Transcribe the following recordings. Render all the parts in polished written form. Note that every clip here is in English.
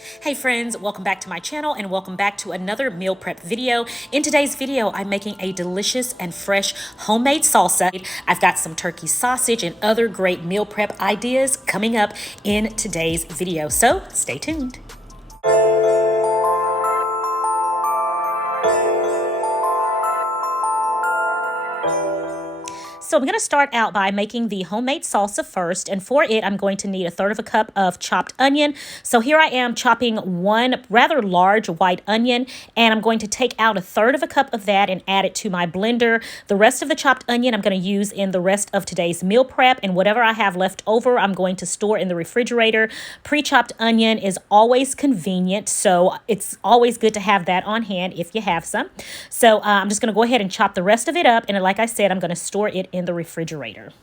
Hey friends, welcome back to my channel and welcome back to another meal prep video. In today's video, I'm making a delicious and fresh homemade salsa. I've got some turkey sausage and other great meal prep ideas coming up in today's video, so stay tuned. So I'm going to start out by making the homemade salsa first, and for it I'm going to need 1/3 cup of chopped onion. So here I am chopping one rather large white onion, and I'm going to take out 1/3 cup of that and add it to my blender. The rest of the chopped onion I'm going to use in the rest of today's meal prep, and whatever I have left over I'm going to store in the refrigerator. Pre-chopped onion is always convenient, so it's always good to have that on hand if you have some. So I'm just going to go ahead and chop the rest of it up, and like I said, I'm going to store it in the refrigerator.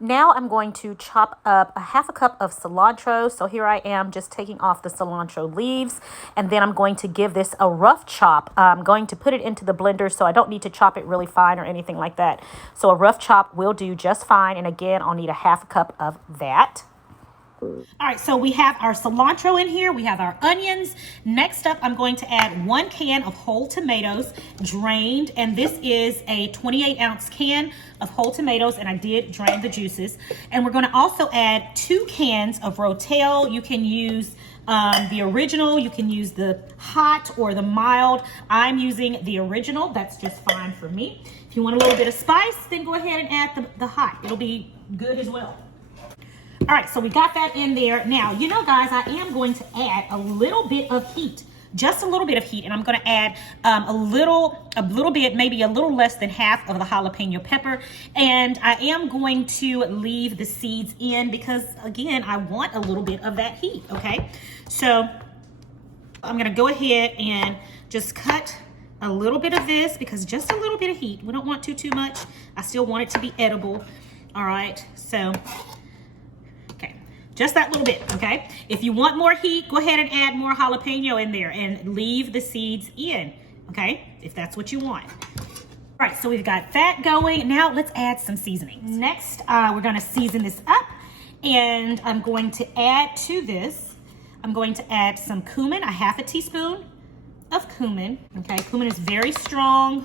Now I'm going to chop up 1/2 cup of cilantro. So here I am just taking off the cilantro leaves, and then I'm going to give this a rough chop. I'm going to put it into the blender, so I don't need to chop it really fine or anything like that. So a rough chop will do just fine, and again, I'll need 1/2 cup of that. All right, so we have our cilantro in here. We have our onions. Next up, I'm going to add 1 can of whole tomatoes, drained. And this is a 28-ounce can of whole tomatoes, and I did drain the juices. And we're going to also add 2 cans of Rotel. You can use the original. You can use the hot or the mild. I'm using the original. That's just fine for me. If you want a little bit of spice, then go ahead and add the hot. It'll be good as well. All right, so we got that in there. Now, you know, guys, I am going to add a little bit of heat, just a little bit of heat, and I'm going to add a little bit, maybe a little less than half of the jalapeno pepper, and I am going to leave the seeds in because, again, I want a little bit of that heat, okay? So I'm going to go ahead and just cut a little bit of this because just a little bit of heat. We don't want too much. I still want it to be edible. All right, so just that little bit, okay? If you want more heat, go ahead and add more jalapeno in there and leave the seeds in, okay? If that's what you want. All right, so we've got that going. Now let's add some seasonings. Next, we're gonna season this up, and I'm going to add to this, I'm going to add some cumin, 1/2 teaspoon of cumin, okay? Cumin is very strong,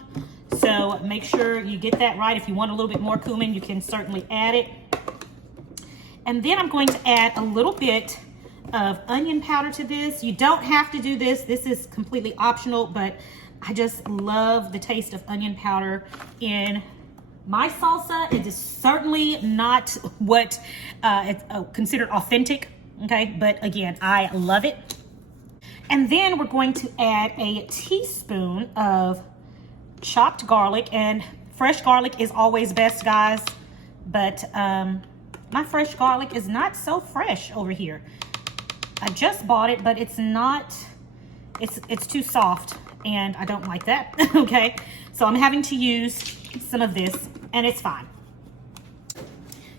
so make sure you get that right. If you want a little bit more cumin, you can certainly add it. And then I'm going to add a little bit of onion powder to this. You don't have to do this. This is completely optional, but I just love the taste of onion powder in my salsa. It is certainly not what it's considered authentic, okay? But again, I love it. And then we're going to add a teaspoon of chopped garlic, and fresh garlic is always best, guys, but my fresh garlic is not so fresh over here. I just bought it, but it's not, it's too soft, and I don't like that, okay? So I'm having to use some of this, and it's fine.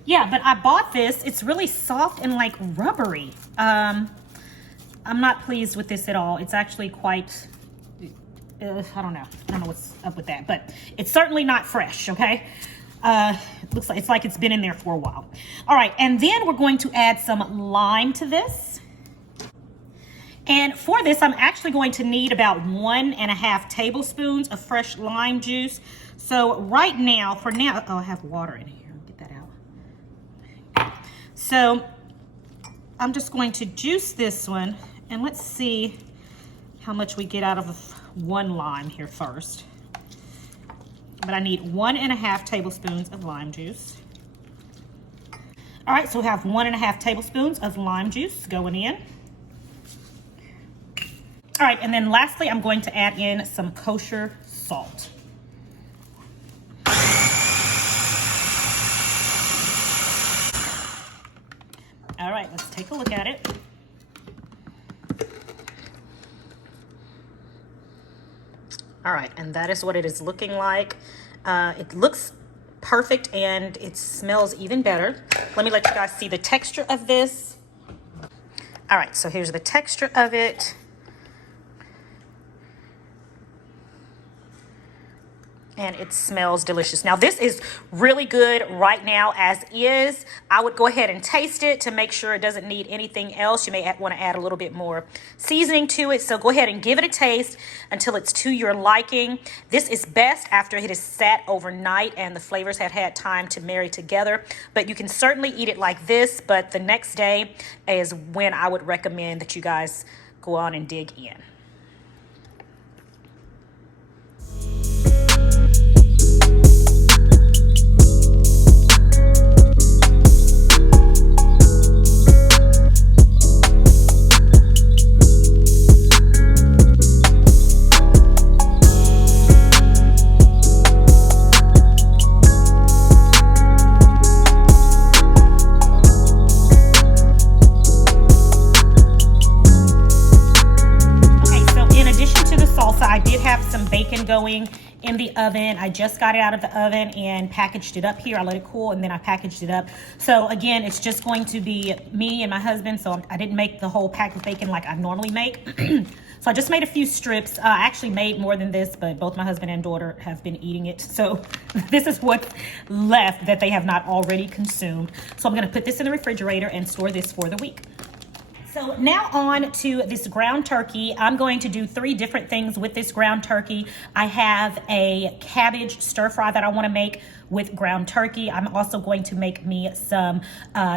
Yeah, but I bought this. It's really soft and like rubbery. I'm not pleased with this at all. It's actually quite, I don't know what's up with that, but it's certainly not fresh, okay? Looks like it's been in there for a while. All right, and then we're going to add some lime to this. And for this, I'm actually going to need about 1.5 tablespoons of fresh lime juice. So right now, oh, I have water in here. Get that out. So I'm just going to juice this one, and let's see how much we get out of 1 lime here first. But I need 1.5 tablespoons of lime juice. All right, so we have 1.5 tablespoons of lime juice going in. All right, and then lastly, I'm going to add in some kosher salt. All right, let's take a look at it. All right, and that is what it is looking like. It looks perfect, and it smells even better. Let me let you guys see the texture of this. All right, so here's the texture of it. and it smells delicious. Now this is really good right now as is. I would go ahead and taste it to make sure it doesn't need anything else. You may want to add a little bit more seasoning to it. So go ahead and give it a taste until it's to your liking. This is best after it has sat overnight and the flavors have had time to marry together. But you can certainly eat it like this, but the next day is when I would recommend that you guys go on and dig in. I did have some bacon going in the oven. I just got it out of the oven and packaged it up here. I let it cool and then I packaged it up. So again, it's just going to be me and my husband. So I didn't make the whole pack of bacon like I normally make. So I just made a few strips. I actually made more than this, but both my husband and daughter have been eating it. So this is what's left that they have not already consumed. So I'm gonna put this in the refrigerator and store this for the week. So now on to this ground turkey. I'm going to do 3 different things with this ground turkey. I have a cabbage stir fry that I want to make with ground turkey. I'm also going to make me some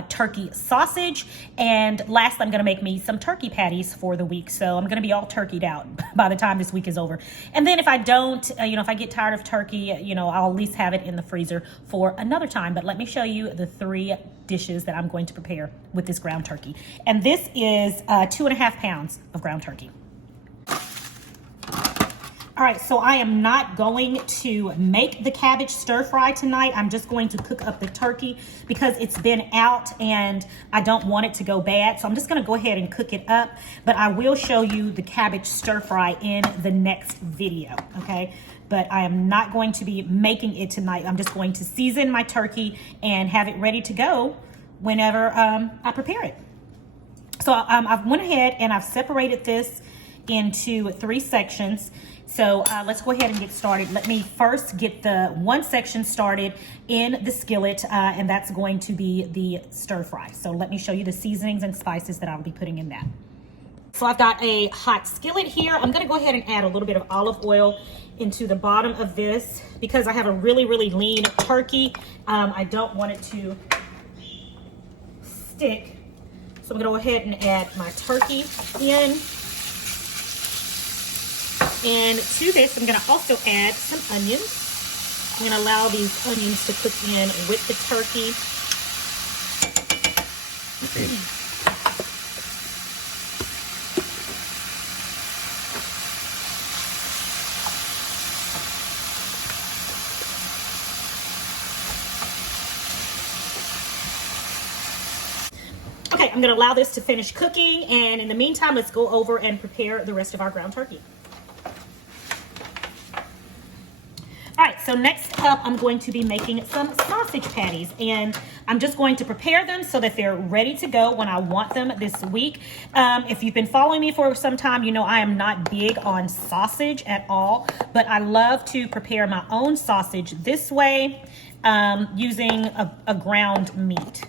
turkey sausage. And last, I'm going to make me some turkey patties for the week. So I'm going to be all turkeyed out by the time this week is over. And then if I don't, if I get tired of turkey, I'll at least have it in the freezer for another time. But let me show you the 3 dishes that I'm going to prepare with this ground turkey. And this is 2.5 pounds of ground turkey. All right, so I am not going to make the cabbage stir fry tonight. I'm just going to cook up the turkey because it's been out and I don't want it to go bad. So I'm just gonna go ahead and cook it up, but I will show you the cabbage stir fry in the next video, okay? But I am not going to be making it tonight. I'm just going to season my turkey and have it ready to go whenever I prepare it. So I've went ahead and I've separated this into 3 sections. So let's go ahead and get started. Let me first get the one section started in the skillet, and that's going to be the stir fry. So let me show you the seasonings and spices that I'll be putting in that. So I've got a hot skillet here. I'm gonna go ahead and add a little bit of olive oil into the bottom of this because I have a really, really lean turkey. I don't want it to stick. So I'm gonna go ahead and add my turkey in. And to this, I'm gonna also add some onions. I'm gonna allow these onions to cook in with the turkey. Okay, I'm gonna allow this to finish cooking, and in the meantime, let's go over and prepare the rest of our ground turkey. All right, so next up, I'm going to be making some sausage patties, and I'm just going to prepare them so that they're ready to go when I want them this week. If you've been following me for some time, you know I am not big on sausage at all, but I love to prepare my own sausage this way using a ground meat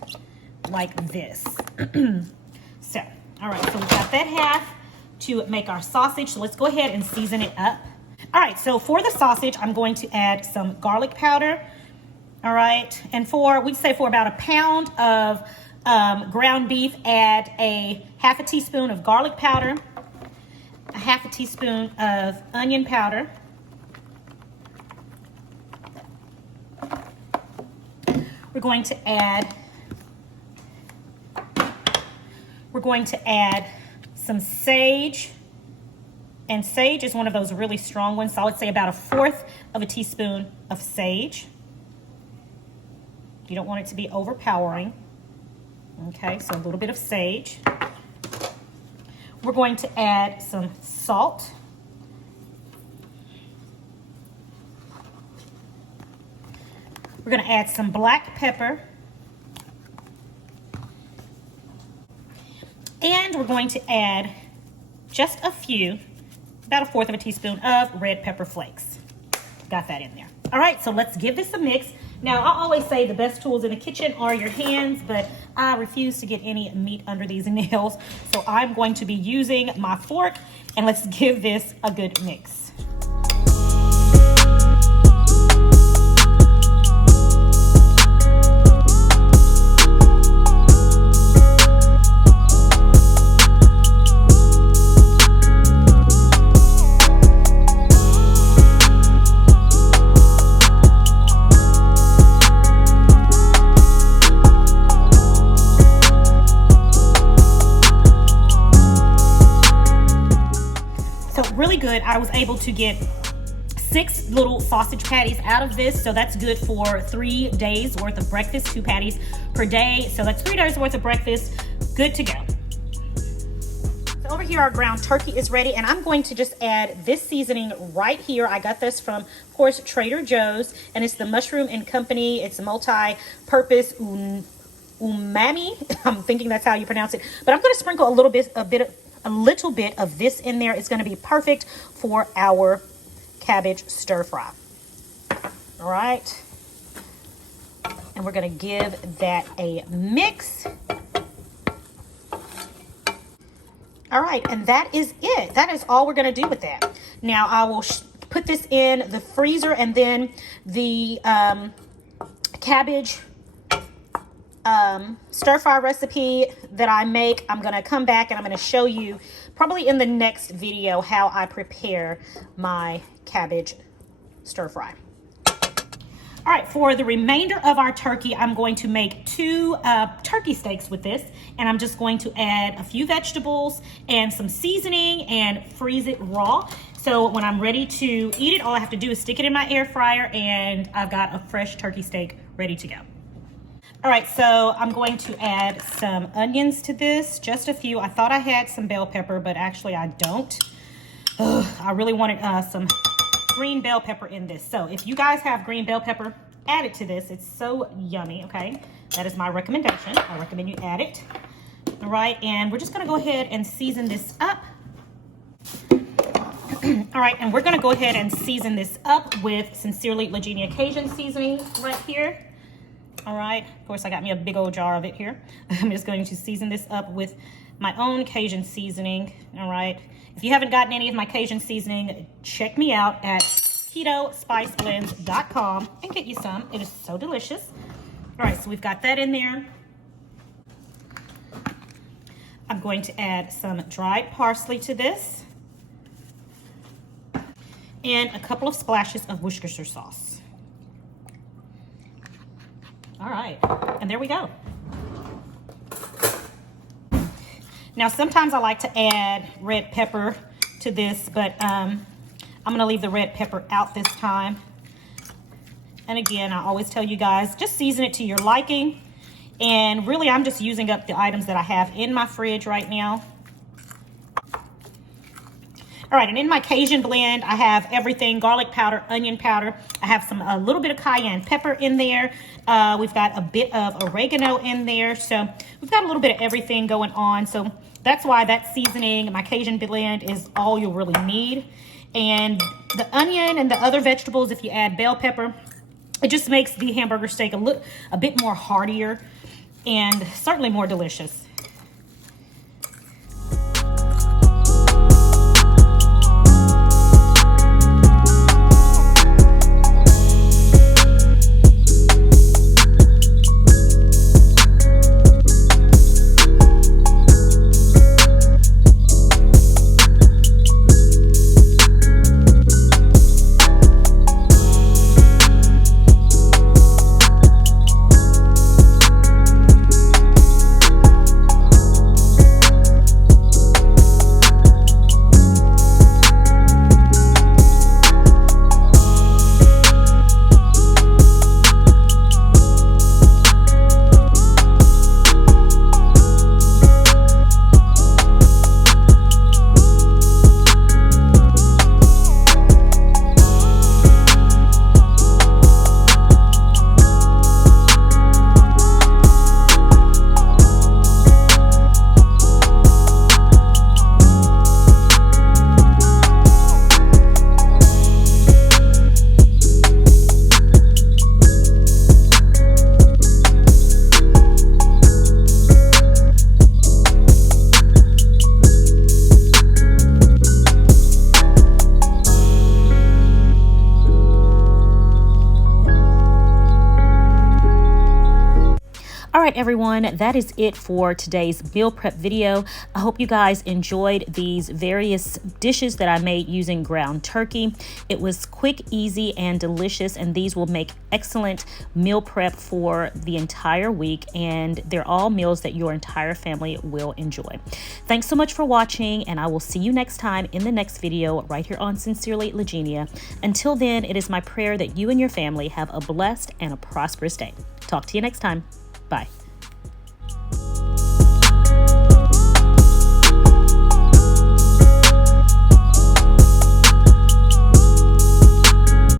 like this. So, all right, so we've got that half to make our sausage, so let's go ahead and season it up. All right, so for the sausage, I'm going to add some garlic powder. All right, and we'd say for about 1 pound of ground beef, add a ½ teaspoon of garlic powder, a ½ teaspoon of onion powder, we're going to add some sage. And sage is one of those really strong ones. So I would say about 1/4 teaspoon of sage. You don't want it to be overpowering. Okay, so a little bit of sage. We're going to add some salt. We're going to add some black pepper. And we're going to add just about 1/4 teaspoon of red pepper flakes. Got that in there. All right, so let's give this a mix. Now, I always say the best tools in the kitchen are your hands, but I refuse to get any meat under these nails. So I'm going to be using my fork, and let's give this a good mix. Really good. I was able to get 6 little sausage patties out of this, so that's good for 3 days worth of breakfast, 2 patties per day. So that's 3 days worth of breakfast, good to go. So over here our ground turkey is ready, and I'm going to just add this seasoning right here. I got this from, of course, Trader Joe's, and it's the Mushroom and Company. It's a multi-purpose umami. I'm thinking that's how you pronounce it, but I'm going to sprinkle a little bit of this in there. It's going to be perfect for our cabbage stir fry. All right, and we're going to give that a mix. All right, and that is it. That is all we're going to do with that. Now I will put this in the freezer, and then the cabbage stir fry recipe that I make, I'm going to come back and I'm going to show you probably in the next video how I prepare my cabbage stir fry. All right, for the remainder of our turkey, I'm going to make 2 turkey steaks with this, and I'm just going to add a few vegetables and some seasoning and freeze it raw. So when I'm ready to eat it, all I have to do is stick it in my air fryer, and I've got a fresh turkey steak ready to go. All right, so I'm going to add some onions to this, just a few. I thought I had some bell pepper, but actually I don't. I really wanted some green bell pepper in this. So if you guys have green bell pepper, add it to this. It's so yummy, okay? That is my recommendation. I recommend you add it. All right, and we're just gonna go ahead and season this up. All right, and we're gonna go ahead and season this up with Sincerely Legenia Cajun seasoning right here. All right, of course, I got me a big old jar of it here. I'm just going to season this up with my own Cajun seasoning. All right, if you haven't gotten any of my Cajun seasoning, check me out at KetoSpiceBlends.com and get you some. It is so delicious. All right, so we've got that in there. I'm going to add some dried parsley to this and a couple of splashes of Worcestershire sauce. All right, and there we go. Now, sometimes I like to add red pepper to this, but I'm gonna leave the red pepper out this time. And again, I always tell you guys, just season it to your liking. And really, I'm just using up the items that I have in my fridge right now. All right, and in my Cajun blend, I have everything: garlic powder, onion powder. I have a little bit of cayenne pepper in there. We've got a bit of oregano in there. So we've got a little bit of everything going on. So that's why that seasoning, my Cajun blend, is all you'll really need. And the onion and the other vegetables, if you add bell pepper, it just makes the hamburger steak a bit more heartier and certainly more delicious. right, everyone, that is it for today's meal prep video. I hope you guys enjoyed these various dishes that I made using ground turkey. It was quick, easy, and delicious, and these will make excellent meal prep for the entire week, and they're all meals that your entire family will enjoy. Thanks so much for watching, and I will see you next time in the next video right here on Sincerely Legenia. Until then, it is my prayer that you and your family have a blessed and a prosperous day. Talk to you next time. Bye.